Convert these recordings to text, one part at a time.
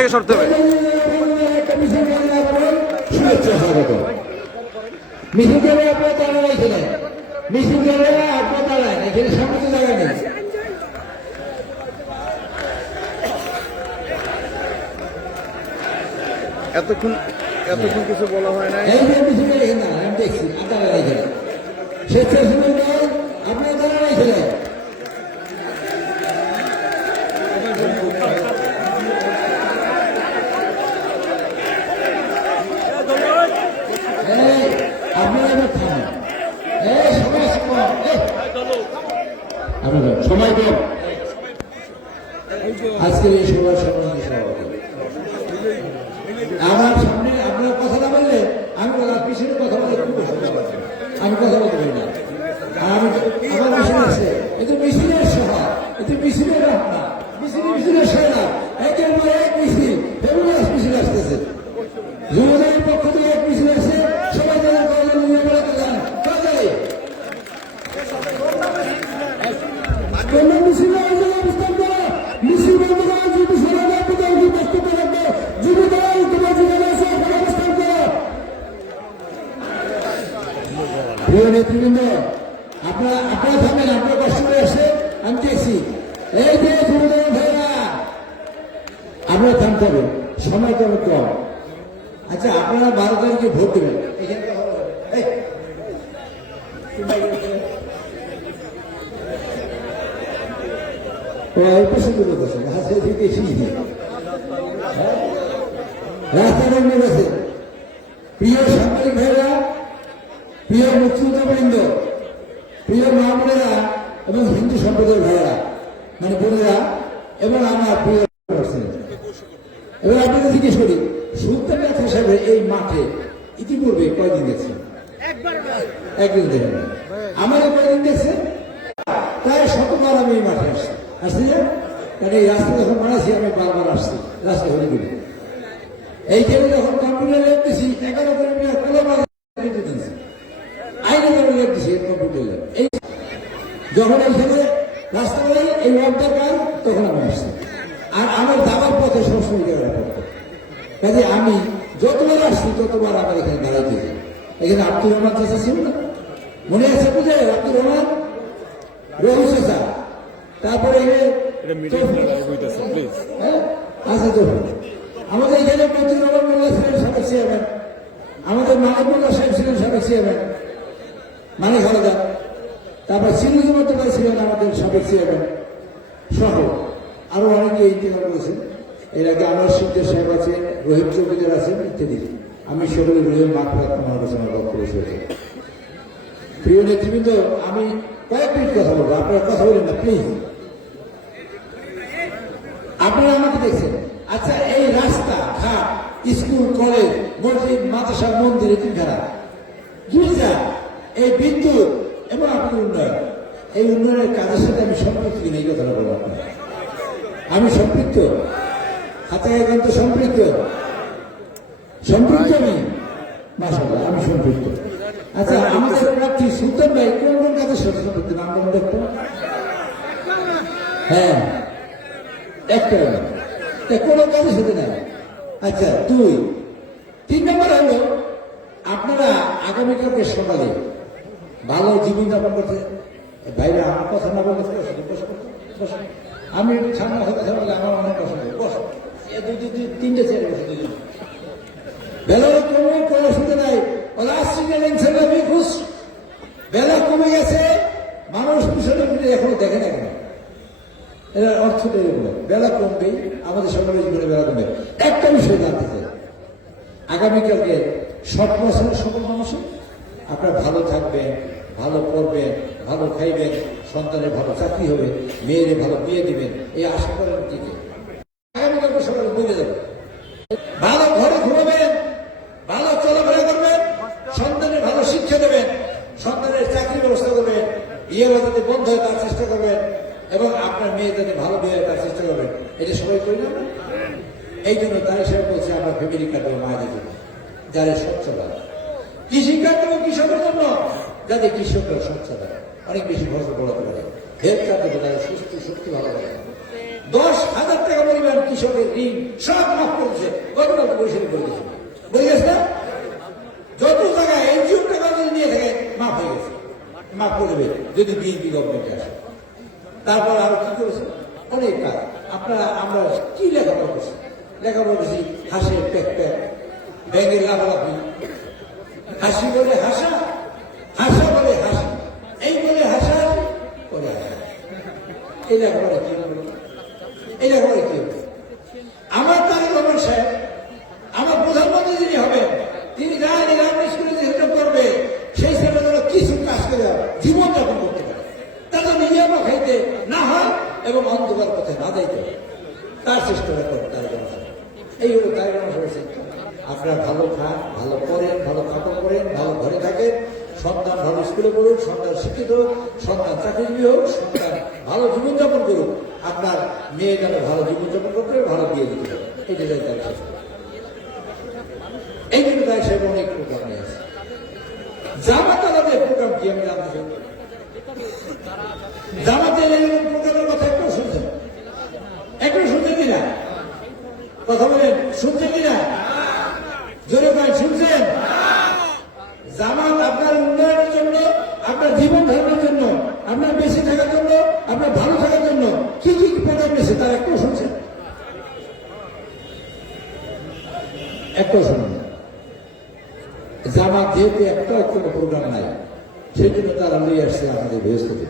থেকে সরতে হবে। শুভেচ্ছা স্বাগত। মিছিল করে আপনার তারা এখানে, মিছিল করে আপনার তারা এখানে সামনে তো জায়গা নেই। এতক্ষণ কিছু বলা হয় না। এই যে মিছিল এখানে আমি দেখছি আপনারা এখানে স্বেচ্ছাসেবক দল আপনার তারা এখানে সময় দেব আজকের এই সভার সম্মানিত সভাপতি আমার সামনে আপনার কথা না বললে আমি পিছনে কথা বলে আমি কথা বলতে পারি না। আর আমার মিছিল আছে, এতে মিছিলের সভা, এতে মিছিলের রান্না, মিছিলের সেরা, একের পর এক মিছিল, ফেব্রুয়ারি মিছিল আসতেছে। যুবদলের পক্ষ থেকে এক মিছিল আছে, সবাই তাদের কলেজ নিয়ে বেড়াতে যান কাজে মিছিল অবস্থান করো, মিছিল বন্ধ করা যদি সরকার বক্তব্য রাখবে, যুবদল তোমার জীবনে আছে অবস্থান করো। প্রিয় নেতৃবৃন্দ, আপনারা থাকবেন, আপনার কষ্ট করে আসে আমি দেখছি। এই যে যুবদল ভাইরা আপনারা থামতে হবে, সময় তো কম। আচ্ছা আপনারা 12 তারিখে ভোট দেবেন, রাস্তাঘাট নেমেছে। প্রিয় সাংবাদিক ভাইরা, প্রিয় মুক্তিযোদ্ধাবৃন্দ, প্রিয় মা বোনেরা এবং হিন্দু সম্প্রদায়ের ভাইয়েরা মানে বোনেরা এবং আমার প্রিয় এবার আপনাদের জিজ্ঞেস করি, সুলতান আখতার সাহেবের এই মাঠে ইতিপূর্বে কয়দিন গেছে? একদিন দেখেন। আমার কয়দিন গেছে? প্রায় 100বার আমি এই মাঠে আসছি না, কারণ এই রাস্তা যখন বানাচ্ছি আমি বারবার আসছি রাস্তা হয়ে গেলে। এইখানে যখন কম্পিউটার লেখতেছি 11 কিলোমিটার আইনে যখন লেখতেছি কম্পিউটার, এই যখন এইখানে রাস্তা বানাই এই ওয়ার্ডটার কাজ তখন আমি আসছি। আর আমার যাওয়ার পথে সবসময় কাজে আমি যতবার আসছি ততবার আমার এখানে দাঁড়াইতে যাই। এখানে আব্দুর রহমান চাষা ছিল না, মনে আছে বুঝে? আব্দুর রহমান রহু চাষা, তারপরে আচ্ছা তো আমাদের এখানে মন্ত্রী রহমান মোল্লা ছিলেন সাবেক চেয়ারম্যান, আমাদের মানিক মোল্লা সাহেব ছিলেন সাবেক চেয়ারম্যান মানিক হালদার, তারপর সিরাজুল ভাই ছিলেন আমাদের সাবেক চেয়ারম্যান সহ আরো অনেকে ইন্তেকাল করেছেন। এর আগে আমার সিদ্ধের সাহেব আছে, রহিম চৌকিদার আছেন ইত্যাদি। আমি সকলে রহিম মাফরাত আমার কাছে আমার বক্তব্য শুনে। প্রিয় নেতৃবৃন্দ, আমি কয়েক মিনিট কথা বলবো, আপনারা কথা বলেন না প্লিজ। আপনারা আমাকে দেখছেন। আচ্ছা এই রাস্তা ঘাট, স্কুল, কলেজ, মসজিদ, মাদ্রাসা, মন্দির, এতিমখানা, দুইটা এই বিদ্যুৎ এবং আপনার উন্নয়ন, এই উন্নয়নের কাজের সাথে আমি সম্পৃক্ত কিনা এই কথাটা বলবো আপনার। আমি সম্পৃক্ত, হাতে একান্ত সম্পৃক্ত আমি মাশাআল্লাহ আমি সম্পৃক্ত। আচ্ছা আমাদের প্রার্থী সুলতান ভাই কোন কোন কাজের সাথে সম্পৃক্ত নাম বলুন দেখতে? হ্যাঁ একটা কোনো কাজের সাথে নাই। আচ্ছা 2-3 নম্বর হলো আপনারা আগামীকালকে সকালে ভালো জীবনযাপন করতে বাইরে আমার কথা না বলতে আমি সামনে কথা বললে আমার অনেক পছন্দ। 3টে চেয়ারে বসে দুজন বেলা কমে কোনো অসুবিধা নাই। বেলা কমে গেছে, মানুষ পিছনে এখনো দেখে না কেন? এরা অর্থটা এগুলো বেলা কমবেই, আমাদের সকলের জীবনে বেলা কমবে। একটা বিষয় জানতে চাই, আগামীকালকে 60 বছরের সকল মানুষের আপনারা ভালো থাকবেন, ভালো পড়বেন, ভালো খাইবেন, সন্তানের ভালো চাকরি হবে, মেয়েরে ভালো বিয়ে দিবেন, এই আশা করেন দিকে আগামীকালকে সকালে বুঝে যাবে। ভালো ঘরে ঘুমাবেন, ভালো চলাফেরা করবেন, সন্তানের ভালো শিক্ষা দেবেন, সন্তানের চাকরি ব্যবস্থা করবেন, বিয়ে যাতে বন্ধ হয় তার চেষ্টা করবেন এবং আপনার মেয়ে যাতে ভালো বিয়ে হয় তার চেষ্টা করবেন। এটা সবাই করি না? এই জন্য তারা সে বলছে আমরা ফ্যামিলি কার্ড দেবো মায়েদের জন্য, যারা স্বচ্ছতা, কৃষি কার্ড দেবো কৃষকের জন্য যাতে কৃষকরা স্বচ্ছতা অনেক বেশি ফসল বড়াতে পারে, হেলথ কার্ড দেবো যারা সুস্থ শক্তি ভালো করে, 10,000 টাকা পরিমাণ কৃষকের ঋণ সব মাফ বরিশালে বলে গেছে, বলে গেছে না? যত জায়গায় এনজিও টাকা যদি নিয়ে থাকে মাফ হয়ে গেছে, মাফ করবে যদি বিএনপি গভর্নমেন্টে আসে। তারপর আরো কি করেছে, অনেক কাজ। আপনারা আমরা কি লেখাপড়া করছি, লেখাপড়া করছি হাসির প্যাক প্যাক, ব্যাঙের লাফালাফি, হাসি বলে হাসা, হাসা বলে হাসি, এই বলে হাসা বলে হাসা। এই লেখাপড়া কি হবে, এই লেখাপড়া কি হবে? আমার তারেক রহমান সাহেব, আমার প্রধানমন্ত্রী যিনি হবেন, তিনি যান ইরান স্কুলে যেটা করবে, সেই ছেলেগুলো কিছু কাজ করে জীবনযাপন করতে পারে, তাদের নিজেরা খাইতে না হয় এবং অন্ধকার পথে না যাইতে হয়, তার চেষ্টাটা করেন তারেক রহমান সাহেব। এই হলো তারেক রহমান সাহেবের চিন্তা। আপনারা ভালো খান, ভালো পড়েন, ভালো কাপড় পরেন, ভালো ঘরে থাকেন, সন্তান ভালো স্কুলে পড়ুক, সন্তান শিক্ষিত হোক, সন্তান চাকরিজীবী হোক, সন্তান ভালো জীবনযাপন করুক, আপনার মেয়ে যেন ভালো জীবনযাপন করতে হবে, ভালো বিয়ে দিতে হবে, এটা যাই তার চেষ্টা। এই জন্য তাই সাহেব অনেক প্রোগ্রাম নিয়ে আছে। জামাত আলাদের প্রোগ্রাম কি আমি জানতে চাই? জামাতের এই প্রোগ্রামের কথা একটু শুনছেন? একটু শুনছেন কিনা? কথা বলেন, শুনছেন কিনা? জোরে ভাই শুনছেন? জামাত আপনার উন্নয়নের জন্য, আপনার জীবন ধারণের জন্য, আপনার বেঁচে থাকার জন্য, আপনার ভালো থাকার জন্য কি কি প্রোগ্রাম নিয়েছে তার একটু শুনছেন? একটু শুনুন। জামাত যেহেতু একটাও কোনো প্রোগ্রাম নাই, সেই জন্য তারা নিয়ে আসছে আমাদের বৃহস্পতি।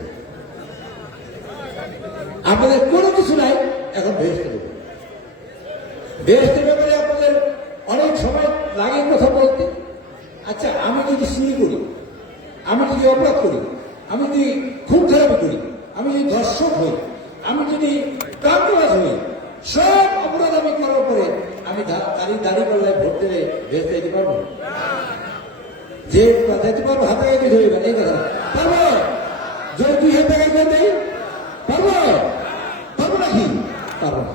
আমাদের কোনো কিছু নাই, এখন বৃহস্পতি। বৃহস্পতির ব্যাপারে আপনাদের অনেক সময় লাগে কথা বলতে। আচ্ছা, আমি যদি চুরি করি, আমি যদি অপরাধ করি, আমি যদি খুন খারাপি করি, আমি যদি ধর্ষক হই, আমি যদি প্রান্তরাজ হই, সব অপরাধ আমি করার পরে আমি দাড়ি পাল্লায় ভোট দিলে ভেস্ট দিতে পারবো? যে দিতে পারবো, হাতে গাইতে ধরবেন এই কথা পারবো? যদি 2,000 টাকা করে দেয় পারবো? পারবো নাকি? পারবো না।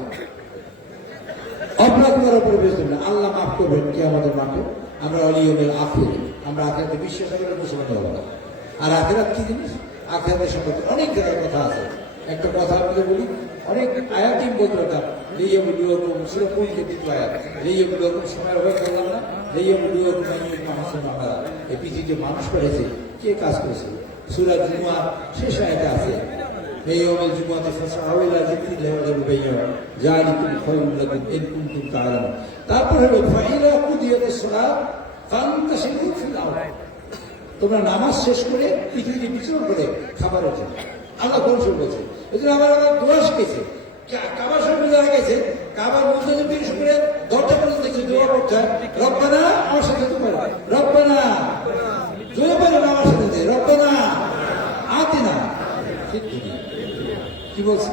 অপরাধ করার পরে বেশ না, আল্লাহ মাফ করবেন কি আমাদের মাঠে। আমরা অলিয়মের আখেরে, আমরা আখেরাতে বিশ্বাস করে মুসলমান হবো না। আর আখেরাত কি জিনিস? আখেরাতের সম্পর্কে অনেক জায়গায় কথা আছে। একটা কথা আপনাদের বলি, অনেক আয়াতিম বলতে পারতাম, রেইয়াবুলুয়াকুম সূরা কুলকে 2 আয়াত, রেইয়াবুলুয়াকুম সময় হয়ে গেলাম না, রেইয়াবুলুয়াকুম আমরা এই পৃথিবীতে মানুষ করেছে, কে কাজ করেছে? সূরা জুমুয়া শেষ আয়াতে আছে, রেইয়াবুল জুমুয়াতে ফাসআউ ইলা যিকরিল্লাহি ওয়া যারু যালিকুম খায়রুল লাকুম ইন কুনতুম তা'লামুন। তারপর হলো ফাইলা কুদিয়াতিস সালাত ফান্তাশিরু ফিল আরদ, তোমরা নামাজ শেষ করে পৃথিবীতে বিচরণ করে খাবারের জন্য। আল্লাহ কৌশল বলছে, এই জন্য আমার দোয়া শিখেছে, কাবার শরীফে যারা গেছে, কাবার মধ্যে থেকে শুরু করে দরজা পর্যন্ত দেখছে দোয়া করতে হয়, রব্বানা আমার সাথে তো পারে, রব্বানা জোরে পারে না আমার সাথে, রব্বানা আতিনা ফিদ দুনিয়া। কি বলছে?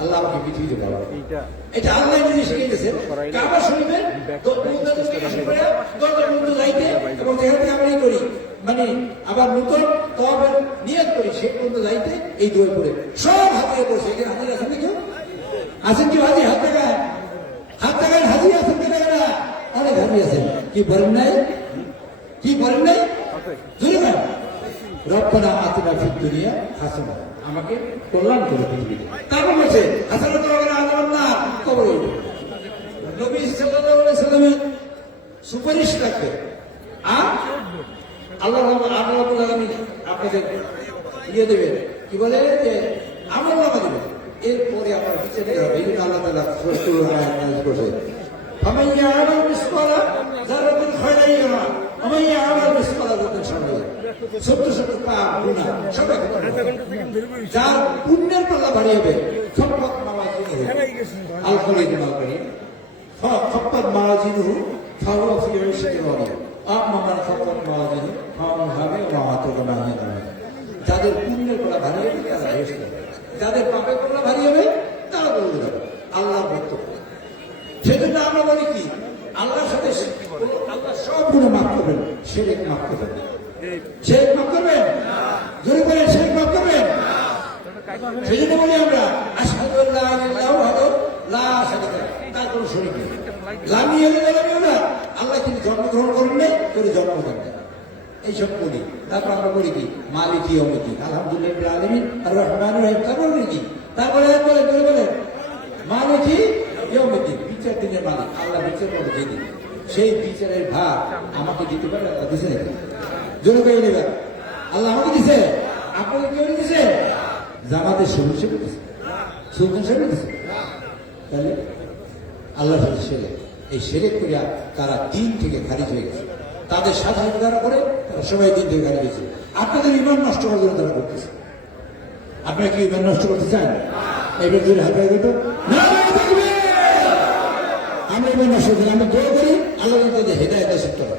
আল্লাহ আমাকে পৃথিবীতে পাবো, এটা আল্লাহ যদি শিখে গেছে। কাবার শরীফে দরজা পর্যন্ত যাইতে এবং যেখান থেকে আমরা করি, মানে আবার নতুন তওয়াবের নিয়ত করি, সেই পর্যন্ত যাইতে এই দোয়া করে সব হাতে পড়ছে। এখানে হাজির আছেন নাকি? আছেন কি হাজি? হাত টাকায়, হাত টাকায় হাজি আছেন কি টাকা? অনেক হাজি আছেন। কি বলেন নাই? কি বলেন নাই? জুড়ে না, রব্বানা আতিনা ফিদ দুনিয়া হাসানা, আমাকে কল্যাণ করে পৃথিবীতে। তারপর বলছে হাসানা তো আল্লাহ না কবর নবী সাল্লাল্লাহু আলাইহি সাল্লামের সুপারিশ রাখবে। আর আল্লাহ রাব্বুল আলামিন আপনাদের দিয়ে দেবে, কি বলে যে আমল নামা দেবে, এরপরে আপনার বিচার হবে। এই জন্য আল্লাহ তাআলা সূরাতুল আয়াত নাযিল করেছে, ফামান ইয়া'মাল মিসকালা যারাতিন খায়রান ইয়ারা ওয়া মান ইয়া'মাল মিসকালা যারাতিন শাররান ইয়ারা। ছোট ছোট পাপ গুনাহ সব যার পুণ্যের পাল্লা ভারী হবে, খপ্পত মাওয়াজিনহু আল খলিদ মাওয়াজিন খপ্পত মাওয়াজিনহু ফাহুয়া ফি ঈশাতিন রাদিয়া আম্মা মান খপ্পত মাওয়াজিনহু ফাহুয়া হাবি রাআতুল মাহিনা। যাদের পুণ্যের পাল্লা ভারী হবে তারা বেহেশতে যাবে, যাদের পাপের পাল্লা ভারী হবে তারা দৌড়ে যাবে। আল্লাহর বক্তব্য। সেজন্য আমরা বলি কি, আল্লাহর সাথে আল্লাহ সব গুনাহ মাফ করবেন, শিরক মাফ করবেন। শিরক মাফ করবেন? জোরে করে শিরক মাফ করবেন? সেই জন্য বলি আমরা আশহাদু আল্লা ইলাহা ইল্লাল্লাহু লা শারীকা লাহু, তার কোনো শরীক নেই। লামি আল্লাহ, আল্লাহ তিনি জন্মগ্রহণ করেন নাই, করে জন্ম দেন না, এইসব বলি। তারপর আমরা বলি কি মালিক ইয়াউমিদ্দিন, আলহামদুলিল্লাহ রাব্বিল আলামিন আর রহমানির রহিম। তারপর বলি কি, তারপরে বলে মালিক ইয়াউমিদ্দিন, বিচার দিনের মালিক, আল্লাহ বিচার করে যেদিন সেই বিচারের ভাগ আমাকে দিতে পারে, আল্লাহ দিছে নাকি? জোরে করে নেবেন, আল্লাহ আমাকে দিছে, আপনাকে কেউ দিছে? জামাতের সবুজ সেবক দিছে, সুলতান সেবক দিছে। তাহলে আল্লাহর সাথে সেরে এই সেরে করিয়া তারা দিন থেকে খারিজ হয়ে গেছে, তাদের সাধারণ দ্বারা করে তারা সবাই দিন থেকে খারিজ হয়েছে। আপনাদের ইমান নষ্ট করার জন্য তারা করতেছে। আপনারা কি ইমান নষ্ট করতে চান? এবার যদি হাতে দিত না, আমরা ইমান নষ্ট করি, আমরা দোয়া করি আল্লাহ তাদের হেদায়েত নসিব করে,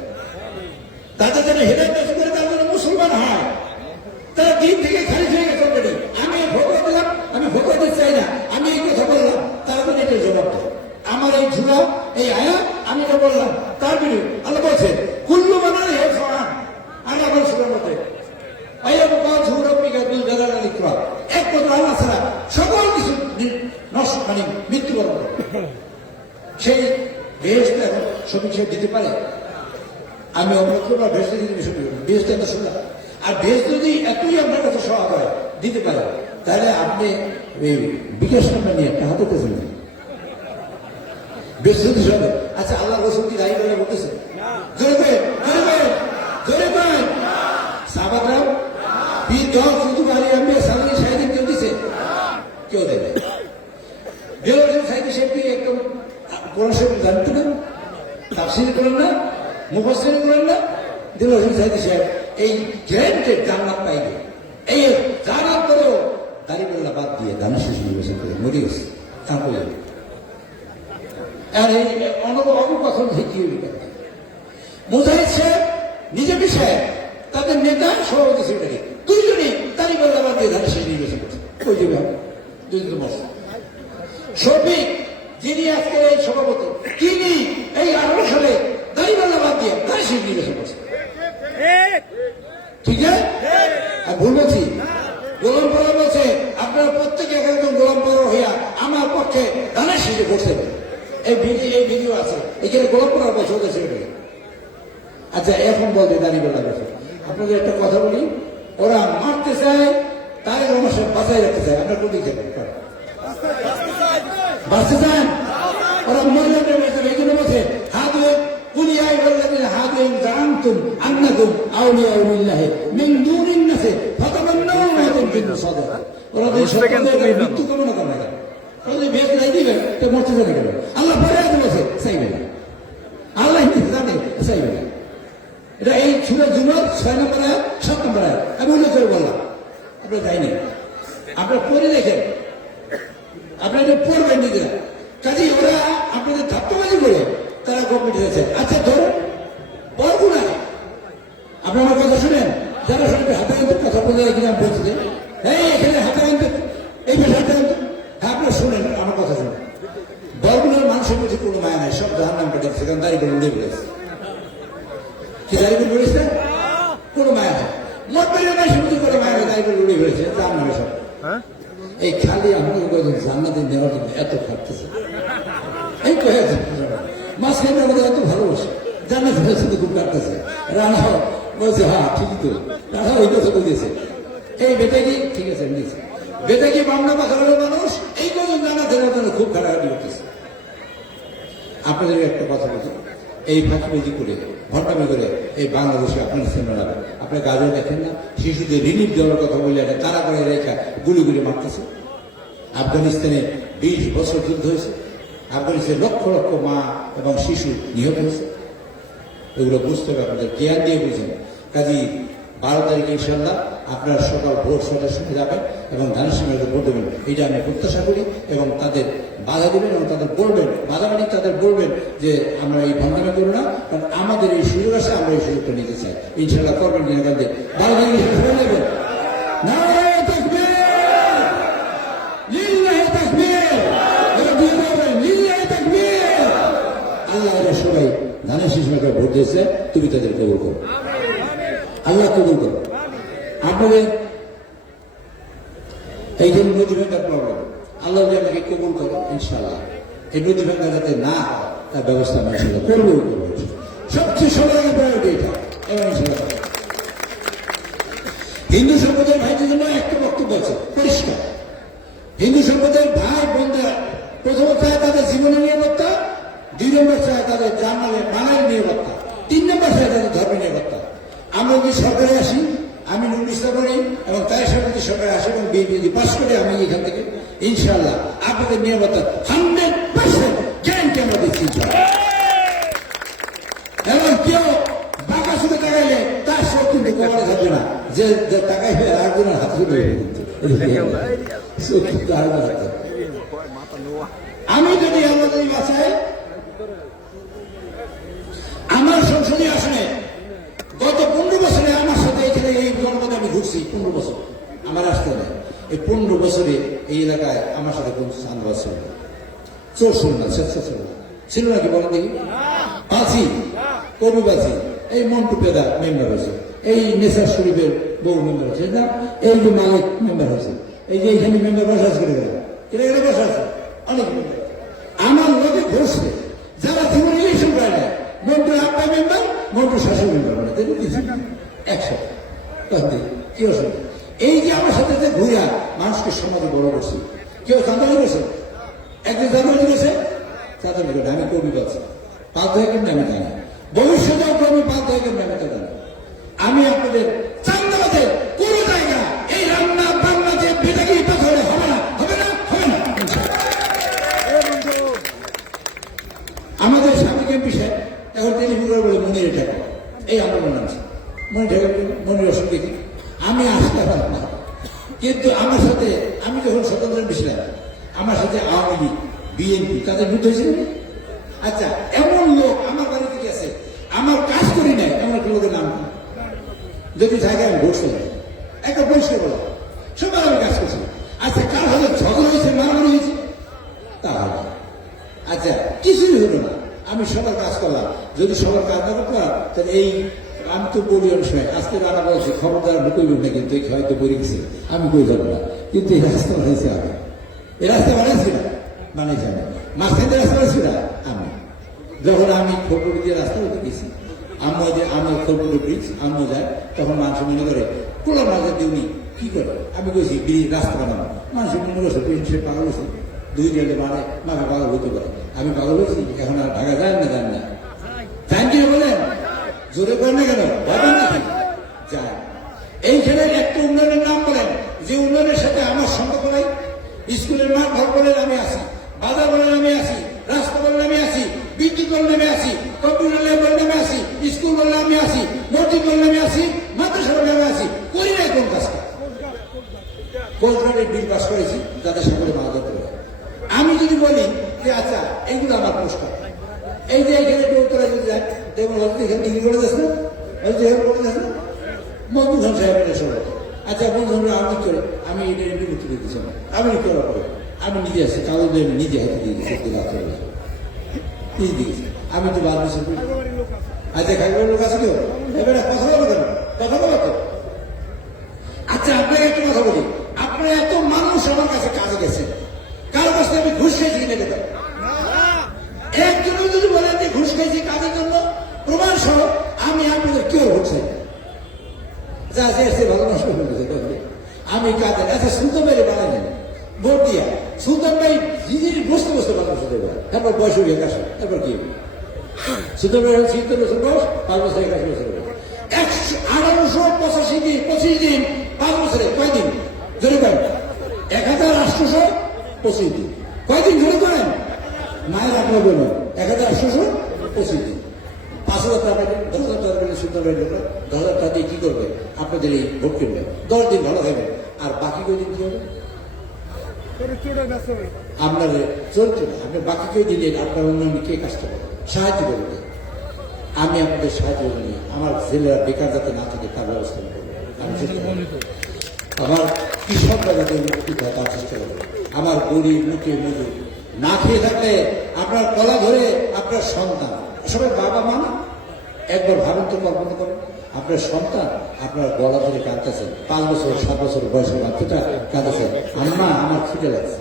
তাদের যেন হেদায়েত নসিব করে, তার জন্য মুসলমান হয়। তারা দিন থেকে খারিজ হয়ে গেছে অলরেডি। আমি ভোট দিলাম, আমি ভোট দিতে চাই না, আমি এই কথা বললাম, তার মানে এটা জবাব দেয়। আমার এই ঝুলা, এই আয়া, আমি এটা বললাম, তার বিরুদ্ধে আল্লাহ বলছে কুল্লু মানার হে ফান, আল্লাহ বলছে মধ্যে একমাত্র আল্লাহ ছাড়া সকল কিছু নষ্ট, মানে মৃত্যুবরণ করে। সেই বেহেশত এখন শফিক সাহেব দিতে পারে? আমি অবরোধ বা বেহেশত দিতে বেহেশত এত শুনলাম, আর বেহেশত যদি এতই আপনার কাছে সহায় হয় দিতে পারে, তাহলে আপনি এই বিকাশ নাম্বার নিয়ে একটা হাতে পেয়েছেন বেহেশত হিসাবে। আচ্ছা, আল্লাহ রসুল কি দায়ী করে বলতেছে? জোরে পেয়ে জোরে পায় সাহাবারা বীর দল শুধু আলী আম্বিয়া সালানি শাহিদিন কেউ দিছে? কেউ দেবে। দেওয়ার সাহিত্য সাহেবকে একদম কোরআন শরীফ জানতে না, তাফসীর করেন না, মুফাসসির করেন না, দেওয়ার সাহিত্য সাহেব এই গ্র্যান্টেড জান্নাত পাইবে। এই জানার পরেও দাড়িপাল্লা বাদ দিয়ে দানা শিশু নির্বাচন করে মরে গেছে। তারপরে আর এই অবকথন কি মুজাহিদ সাহেব নিজে বিষয়ে তাদের নেতা সভাপতি সেক্রেটারি দুইজনই দাড়িপাল্লা বাদ দিয়ে দানা শিশু নির্বাচন করছে। ওই যে দুইজন বস শফিক যিনি আজকে এই সভাপতি, তিনি এই 18 সালে দাড়িপাল্লা বাদ দিয়ে দানা শিশু নির্বাচন করছে। ঠিক আছে? আর ভুল বলছি? গোলাম পড়া বলছে আপনারা প্রত্যেকে একদম গোলাম পড়া হইয়া আমার পক্ষে দানা শিশু করছে। এই ভিডিও আছে, এখানে গোলাম পড়া বলছে ওদের সেক্রেটারি। আচ্ছা, এখন বলতে দাড়িপাল্লা বলছে। আপনাদের একটা কথা বলি, ওরা মারতে চায়, তাই রমেশের বাঁচাই রাখতে চায়। আপনার কোন দিকে বাঁচতে চান? ওরা মহিলাদের এই জন্য বলছে হাত কুলিয়াই বললেন হাত জানতুম আন্নাকুম আউলিয়া বিল্লাহি মিন দুনিন নাসি ফাতামান্নাউ মা কুনতুম সাদিকা। ওরা মৃত্যু কামনা করে না, ওদের বেশ নাই দিবে তো মরতে জানে কেন? আল্লাহ পরে বলেছে চাইবে না, আল্লাহ জানে চাইবে না। এটা এই সূরা জুমার 6 নম্বর আয়াত 7 নম্বর আয়াত আমি উল্লেখ করে বললাম। আপনারা যায়নি, আপনারা পড়ে দেখেন, আপনারা এটা পড়বেন নিজেরা। কাজেই ওরা আপনাদের ধাপ্পাবাজি করে তারা গভর্নমেন্ট হয়েছে। আচ্ছা ধরুন বরগুনায়, আপনি আমার কথা শুনেন, যারা শুনবে হাতে আনতে কথা বলে এখানে আমি বলছি, এই এখানে হাতে আনতে, এই বেশ হাতে আনতে। হ্যাঁ, আপনারা শুনেন, আমার কথা শুনেন। বরগুনার মানুষের মধ্যে কোনো মায়া নাই, সব জাহার নাম কেটেছে, সেখানে দাঁড়িয়ে উড়ে বেড়েছে। কি দাঁড়িয়ে বেড়েছে? কোনো মায়া নেই। মতবের মানুষের মধ্যে কোনো মায়া নেই, দাঁড়িয়ে উড়ে বেড়েছে, জাহার নামে সব। এই খালি আমাদের জান্নাতে নেওয়ার জন্য এত খাটতেছে, এই কয়েছে মাঝখানে আমাদের এত ভালোবাসে, জান্নাত হয়েছে তো খুব কাটতেছে। রানাও বলছে হ্যাঁ ঠিকই তো, রানাও এই কথা বলেছে। এই বেটাকে ঠিক আছে নিয়েছে, বেটাকে বামনা পাখানোর মানুষ এই কজন জান্নাত নেওয়ার জন্য খুব খাটাখাটি করতেছে। আপনাদের একটা কথা বলছি, এই ফাঁকিবাজি করে ঘন্টামি করে এই বাংলাদেশে আফগানিস্তান আপনার গাজর দেখেন না, শিশুদের রিলিফ দেওয়ার কথা বললে এটা তারা করে রেখা গুলি গুলি মারতেছে। আফগানিস্তানে 20 বছর যুদ্ধ হয়েছে, আফগানিস্তানে লক্ষ লক্ষ মা এবং শিশু নিহত হয়েছে। এগুলো বুঝতে হবে, আপনাদের জ্ঞান দিয়ে বুঝেন। কাজী 12 তারিখে ইনশাল্লাহ আপনারা সকাল ভোর 6টার সময় যাবেন এবং ধানের সঙ্গে ভোট দেবেন, এটা আমি প্রত্যাশা করি। এবং তাদের বাধা দেবেন এবং তাদের বলবেন, বাধা মানে তাদের বলবেন যে আমরা এই ভণ্ডামি করবো না, কারণ আমাদের এই সুযোগ আছে, আমরা এই সুযোগটা নিতে চাই। ইনশাল্লাহ করবেন কিনা কাজে 12 তারিখে ধরে নেবেন। নারায়ে তাকবীর, লিল্লাহি তাকবীর, লিল্লাহি তাকবীর। আল্লাহ এরা সবাই ধানের শিশুকে ভোট দিয়েছে, তুমি তাদের কবুল করো, আল্লাহ কবুল করো। আপনাদের এই যে নদী ভাঙ্গার প্রবলেম, আল্লাহ যদি আমাকে কবুল করো, ইনশাআল্লাহ এই নদী ভাঙ্গা যাতে না হয় তার ব্যবস্থা আমরা ইনশাআল্লাহ করবই করবো। সবচেয়ে সবাই প্রায়োরিটি এটা। এবং ইনশাআল্লাহ হিন্দু সম্প্রদায়ের ভাইদের জন্য একটা বক্তব্য আছে পরিষ্কার, হিন্দু সম্প্রদায়ের ভাই বোনরা প্রথমত তাদের জীবনের নিরাপত্তা, 2 নম্বর চায় তাদের জানালের মানের নিরাপত্তা, 3 নম্বর চায় তাদের ধর্মের নিরাপত্তা। আমরা যদি সরকারে আসি, আমি নুরুল ইসলাম আলী এবং তার সাথে যদি সরকারে আসে এবং বিএনপি যদি পাস করে আমি এখান থেকে ইনশাআল্লাহ আপনাদের নিরাপত্তা 100% গ্যারান্টি আমরা দিচ্ছি ইনশাআল্লাহ। এবং কেউ বাঁকা শুধু তাকাইলে তার সব কিন্তু কমানো থাকবে না, যে তাকাইবে আরেকজনের হাত ধরে আমি যদি আমরা যদি বাঁচাই আমার সংসদীয় আসনে গত 15 বছরে আমার সাথে এখানে এই জনপদে আমি ঘুরছি 15 বছর আমার আসতে নেই। এই 15 বছরে এই এলাকায় আমার সাথে কোন চাঁদবাজ ছিল না, চোর ছিল না, স্বেচ্ছা ছিল না, ছিল নাকি বলেন দেখি? বাঁচি কবি বাঁচি, এই মন্টু পেদা মেম্বার হয়েছে, এই নেশার শরীফের বউ মেম্বার হয়েছে না, এই যে মালিক মেম্বার হয়েছে, এই যে এইখানে মেম্বার বসা আছে কেটে গেলে বসা আছে অনেক মেম্বার আমার লোকে ঘুরছে যারা জীবন ইলেকশন করে না। মন্টু আব্বা মেম্বার, মন্টু শাশুড়ি মেম্বার মানে 100 কি অসুবিধা? এই যে আমার সাথে যে ঘুরা মানুষকে সমাজে বড় করছি, কেউ চাঁদালি করেছে, একজন চাঁদালি করেছে, চাঁদালি করে আমি কবি পাচ্ছি বাধ্য হয়ে কেমনি আমি জানি, ভবিষ্যতেও কবি বাধ্য হয়ে কেমনি আমি তা জানি। আমি আপনাদের চান্দাবাদের পুরো জায়গা এই রান্না বান্না যে বেদাগি পাথরে হবে না, হবে না, হবে না। আমাদের সাবেক এমপি সাহেব এখন টেলিফোন করে বলে মনির ঠাকুর, এই আমার মনে আছে মনির ঠাকুর, মনির অসুখ দেখি আমি আসতে পারলাম না। কিন্তু আমার সাথে আমি যখন স্বতন্ত্র এমপি ছিলাম আমার সাথে আওয়ামী লীগ বিএনপি তাদের যুদ্ধ হয়েছিল। আচ্ছা এমন লোক আমার বাড়িতে গেছে, আমার কাজ করি নাই এমন একটা লোকের নাম যদি জায়গায় আমি ভোট চলে একটা পরিষ্কার বলা সবার আমি কাজ করছি। আচ্ছা কার হলে ঝগড়া হয়েছে, মারামারি হয়েছে তা হবে। আচ্ছা কিছুই হলো না, আমি সবার কাজ করলাম। যদি সবার কাজ না করতাম তাহলে এই আমি তো বলি অনেক সময় আজকে রান্না বলছি খবরদার ঢুকইব না, কিন্তু হয়তো বলে গেছি আমি কই যাবো না, কিন্তু এই রাস্তা বানাইছি আমি, এই রাস্তা বানাইছি না, বানাইছি আমি, মাঝখানে রাস্তা বানাইছি না আমি। যখন আমি খোলপুর দিয়ে রাস্তা উঠে গেছি, আমি খোলপুর ব্রিজ আম্মু যায়, তখন মানুষ মনে করে কোলা মাঝে দিউনি কি করে, আমি কইছি ব্রিজ রাস্তা বানাবো, মানুষ মনে করছে সে পাগল হয়েছে, 2 দিনে মানে মাকে পাগল হতে পারে। আমি পাগল হয়েছি, এখন আর ঢাকা যায় না, যান না, যান কি বলেন জোরে করেন না কেন, ভাবেন না কেন যায়। এইখানে একটা উন্নয়নের নাম বলেন যে উন্নয়নের সাথে আমার সম্পর্ক নাই। স্কুলের মাঠ ঘর বলেন আমি আসি, বাজার বলেন আমি আসি, রাস্তা বলেন আমি আসি, বিদ্যুৎ বলেন আমি আসি, কম্পিউটার ল্যাব বলেন আমি আসি, স্কুল বললে আমি আসি, মসজিদ বললে আমি আসি, মাদ্রাসা বললে আমি আসি, করি নাই কোন কাজটা। কোলগ্রামের বিল পাস করেছি যাদের সকলে মারা যেতে পারে। আমি যদি বলি যে আচ্ছা এইগুলো আমার পুরস্কার, এই যে এখানে উত্তরা যদি যায় দেখুন এখানে ডিগ্রি করে যাচ্ছে না, করে যাচ্ছে না মঞ্জু খান সাহেবের সবাই। আচ্ছা বন্ধু আমি চলে আমি এটা এমনি মুক্তি দিতেছি, আমি করার পরে আমি নিজে আসি কাগজ দিয়ে আমি নিজে হাতে দিয়ে দিচ্ছি, নিজে দিয়েছি আমি তো বার বছর। আচ্ছা খাইবার লোক আছে কেউ এবারে কথা বলো কেন, কথা বলো তো। আচ্ছা আপনাকে একটা কথা বলি, আপনারা এত মানুষ আমার কাছে কাজে গেছে, কারো কাছে আমি ঘুষ খেয়েছি কিনে দেবেন একজন যদি বলেন যে ঘুষ খাইছি কাজের জন্য প্রমাণ সহ আমি আপনাদের কেউ ভোট চাই যা এসে ভালো নষ্ট হয়ে গেছে। আমি কাজে আচ্ছা সুলতান ভাই বানাই নেন ভোট দিয়া, সুলতান ভাই নিজের বসতে বসতে মানুষ দেবে, তারপর বয়স হয়ে গেছে, তারপর কি সুলতান ভাই 70 বছর বয়স, 5 বছর 81 বছর বয়স, 1885 দিন 25 দিন 5 বছরে কয়দিন জোরে করেন, 1825 দিন কয়দিন জোরে করেন মায়ের আপনার বলবেন 1825 দিন 5,000 টাকা 10,000 টাকা পেলে সুন্দর হয়ে গেল, 10,000 টাকা দিয়ে কি করবে আপনাদের এই ভোট কিনবে, 10 দিন ভালো হবে, আর বাকি কয়দিন কি হবে আপনার চলছে না, আপনি বাকি কয়দিন আপনার উন্নয়নে কে কাজটা করবে, সাহায্য করবে। আমি আপনাদের সাহায্য করি, আমার ছেলেরা বেকার যাতে না থাকে তার ব্যবস্থা করবো, আমি চেষ্টা করবো। আমার কৃষকরা যাতে উপকৃত হয় তার চেষ্টা করবো। আমার গরিব মুখে মজুর না খেয়ে থাকলে আপনার গলা ধরে আপনার সন্তান, সবাই বাবা মা একবার ভাবেন তো, কল্পনা করেন আপনার সন্তান আপনার গলা ধরে কাঁদতেছেন, 5 বছর 7 বছর বয়সের বাচ্চাটা কাঁদতেছেন, আম্মা আমার খিদে লাগছে,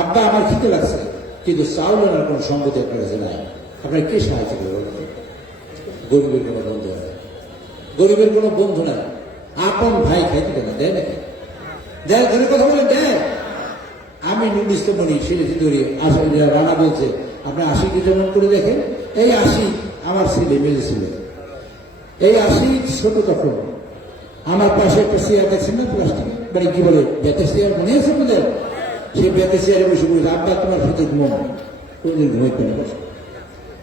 আব্বা আমার খিদে লাগছে, কিন্তু চাউল আনার কোনো সম্পত্তি আপনার কাছে নাই, আপনার কে সাহায্য করবে? গরিবের কোনো বন্ধু নাই, গরিবের কোনো বন্ধু নাই, আপন ভাই খাইতে দেয় না, দেয় নাকি দেয়, ধরে কথা বলেন দেয়। আমি নির্দিষ্ট মনি সেটা ধরে আসলে রানা বলছে আপনি আশিকে যেমন করে দেখেন, এই আশি আমার ছেলে, মেয়ে ছেলে, এই আশি ছোট তখন আমার পাশে একটা চেয়ার দেখছেন না প্লাস্টিক, মানে কি বলে বেতের চেয়ার, মনে আছে আপনাদের? সেই বেতের চেয়ারে বসে বসে আব্বা তোমার সাথে ঘুম, কোনদিন ঘুমাইতে না,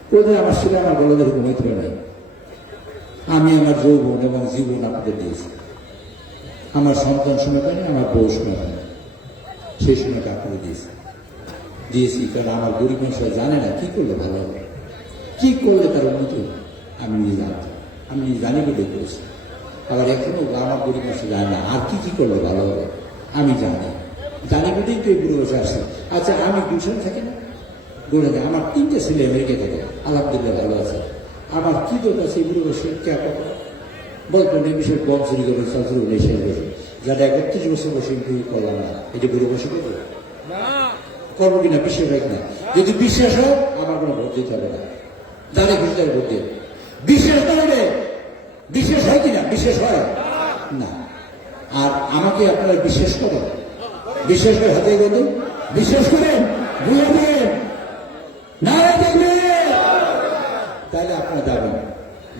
কোনদিন আমার ছেলে আমার গলা ধরে ঘুমাইতে পারে নাই। আমি আমার যৌবন এবং জীবন আপনাদের দিয়েছি। আমার সন্তান শুনে পাইনি, আমার বউ শুনে পাইনি, সেই সময়টা আপনাদের দিয়েছি। কারণ আমার গরিব মানুষরা জানে না কি করলে ভালো হবে, কি করলে তার উন্নতি হবে। আমি নিজে জানতাম, আমি নিজে জানি বলে করেছি। আবার এখনো আমার গরিব মানুষরা জানে না আর কি করলে ভালো হবে। আমি জানি বলেই তো এই বুড়ো বসে আসছে। আচ্ছা, আমি গুলশান থাকি না, বলে যায় আমার 3টে ছেলে আমেরিকা থাকে, আলহামদুলিল্লাহ ভালো আছে। আমার কি দরকার সেই বুড়ো বসে কে বলতো এই বিষয়ে কম চুরি করবে, চুরি করবে, সেই বসে যারা 31 বছর বসে ইন্টারভিউ করলাম না, এটা বুড়ো বসে করবো করবো কিনা বিশ্বাস হয় কিনা? যদি বিশ্বাস হয় আমার কোনো ভোট দিতে হবে না, যারা খুশি তারা ভোট দিয়ে। বিশ্বাস করবে, বিশ্বাস হয় কিনা? বিশ্বাস হয় না। আর আমাকে আপনারা বিশ্বাস করেন, বিশ্বাস করে হাতে গেল, বিশ্বাস করেন বুঝে দেন না দেখবে, তাহলে আপনারা যাবেন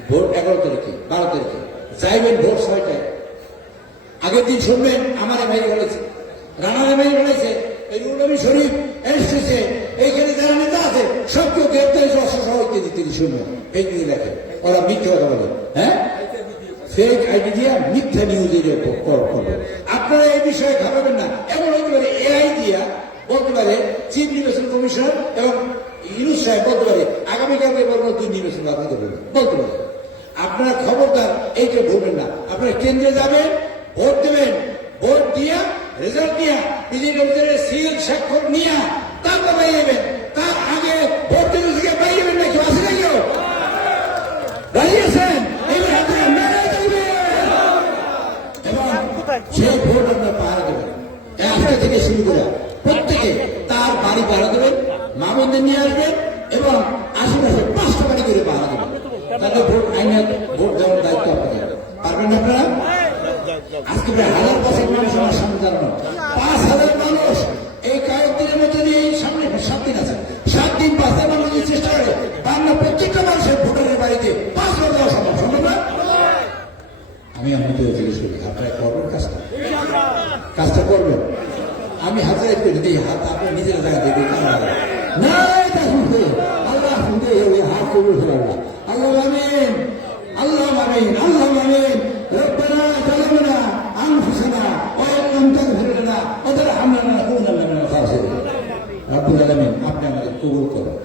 ভোট 11 তারিখে, 12 তারিখে যাইবেন ভোট 6টায়। আগের দিন শুনবেন আমার ভাই বলেছে, রানার ভাই বলেছে, এই রুলনবী শরীফ এসেছে, এইখানে যারা নেতা আছে সবকেও গ্রেপ্তারি অস্ত্র ইত্যাদি ইত্যাদি শুনবেন। এই নিয়ে দেখেন ওরা মিথ্যে কথা বলে, হ্যাঁ, ফেক আইডি দিয়ে মিথ্যা নিউজ করবে। আপনারা এই বিষয়ে ঘাবড়াবেন না। এমন হতে পারে এআই দিয়া বলতে পারে চিফ নির্বাচন কমিশন এবং ইউনুস সাহেব বলতে পারে আগামীকালকে বলবো 2 নির্বাচন বাতিল করবেন, বলতে পারে। আপনারা খবরদার এইটা ভুলবেন না। আপনারা কেন্দ্রে যাবেন, ভোট দেবেন, ভোট দিয়া রেজাল্ট নিয়ে বিজেপি অফিসারের সিল স্বাক্ষর নিয়ে তারপর বাইরেবেন। তার আগে ভোট কেন্দ্র থেকে বাইরেবেন না। কেউ আছে না? কেউ রাজি আছেন? সেই ভোট আপনার পাহারা দেবেন। আজকে থেকে শুরু করে প্রত্যেকে তার বাড়ি পাহারা দেবেন, মা বোনদের নিয়ে আসবেন এবং আশেপাশে 5টা বাড়ি করে পাহারা দেবেন। তাদের ভোট আইনে ভোট দেওয়ার দায়িত্ব আপনাদের। পারবেন আপনারা? আজকে প্রায় 1000 বছর মানুষ আমার সামনে দাঁড়ানো, 5000 মানুষ এই কয়েক দিনের মধ্যে এই সামনে 7 দিন আছে, 7 দিন 5 দিন মানুষের চেষ্টা করে বাংলা প্রত্যেকটা মানুষের ভোটারের বাড়িতে 5 বার দেওয়া সম্ভব না? আমি আপনাদের জিজ্ঞেস করি, আপনারা করবেন কাজটা করবেন? আমি হাতে যদি হাত আপনি নিজের জায়গা দেবে না, আল্লাহ হাত কবুল করে আল্লাহ আমিন, আল্লাহ আমিন, আল্লাহ আমিন। ربنا ظلمنا انفسنا وان لم تغفر لنا وترحمنا لنكونن من الخاسرين। রব্বুল আলামিন আপনি আমাদের কবুল করুন,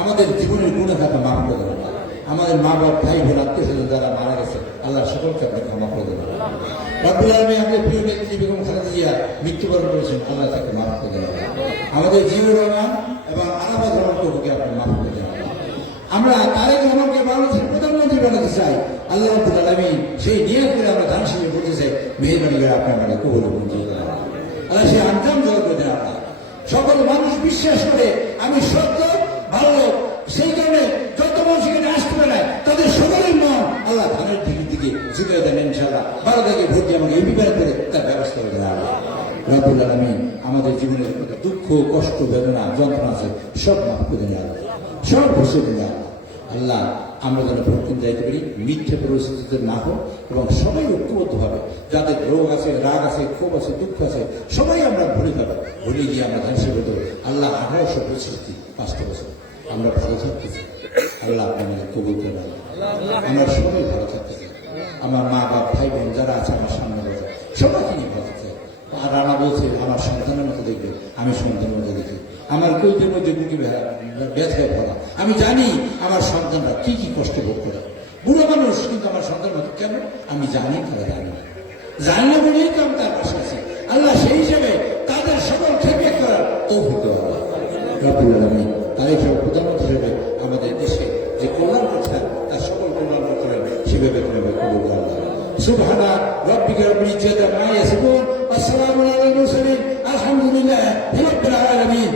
আমাদের জীবনের গুনাহ খাতা মাফ করে দেন। আমাদের মা বাপ, ভাই বোন, আত্মীয়স্বজন যারা মারা গেছে আল্লাহ সকলকে আপনি ক্ষমা করে দেবেন। রব্বুল আলামিন আমাদের প্রিয় ব্যক্তি বেগম খালেদা জিয়া মৃত্যুবরণ করেছেন, আল্লাহ তাকে মাফ করে দেবেন। আমাদের জিয়াউর রহমান এবং আরাফাত রহমান কবুকে আপনি মাফ করে দেবেন। আমরা তারেক রহমানকে বাংলাদেশের প্রধানমন্ত্রী বানাতে চাই। আল্লাহ রাব্বুল আলামিন সেই নিয়ত করে আমরা ধান শিখে বলতে চাই, মেহরবানি করে আপনি আমাদের কবুল করুন। আল্লাহ সেই আঞ্জাম জয় করে দেন। আপনার সকল মানুষ বিশ্বাস করে আমি সত্য ভালো লোক, সেই কারণে যত মানুষ এখানে আসতে পারে তাদের সকলের মন আল্লাহ ধানের দিকে ঝুঁকে দেন। ইনশাআল্লাহ 12 তারিখে ভোট দিয়ে আমাকে এমপি করে তার ব্যবস্থা করে দেন। রাব্বুল আলামিন আমাদের জীবনের দুঃখ, কষ্ট, বেদনা, যন্ত্রণা আছে সব মাফ করে দেন, সব ঘুষে দেন। আল্লাহ আমরা যেন ভোটকেন্দ্রে যাইতে পারি, মিথ্যে পরিস্থিতিতে না হোক এবং সবাই ঐক্যবদ্ধ হবে। যাদের রোগ আছে, রাগ আছে, ক্ষোভ আছে, দুঃখ আছে, সবাই আমরা ভুলে যাবো। ভুলে গিয়ে আমরা ধ্বংস করতে হবে। আল্লাহ 1865 5 বছর আমরা ভালো থাকতেছি। আল্লাহ আমাদের কবুল করে দেন। আমরা সবাই ভালো থাকতেছি। আমার মা বাপ, ভাই বোন যারা আছে আমার সামনে বসে সবাইকে নিয়ে ভালো থাকছে। আর রানা বলছে আমার সন্তানের মতো দেখবে, আমি সন্তানের মতো দেখি। আমার কলজের মধ্যে বুকে ব্যথায় ভরা। আমি জানি আমার সন্তানরা কি কি কষ্ট ভোগ করে। বুড়ো মানুষ কিন্তু আমার সন্তান মতো কেন আমি জানি, তারা জানি না, জানি না বলেই তো আমি তার পাশে আছি। আল্লাহ সেই হিসেবে তাদের সকল থেকে করার তৌফিক দেওয়া রব্বুল আলামিন তারই প্রধানমন্ত্রী হিসেবে আমাদের দেশে যে কল্যাণ করছেন তার সকল কল্যাণ করেন সেভাবে কবুল করা। সুবহানা রাব্বিকা রাব্বিল ইজ্জাতি আম্মা ইয়াসিফুন ওয়া সালামুন আলাল মুরসালিন আলহামদুলিল্লাহি রাব্বিল আলামিন।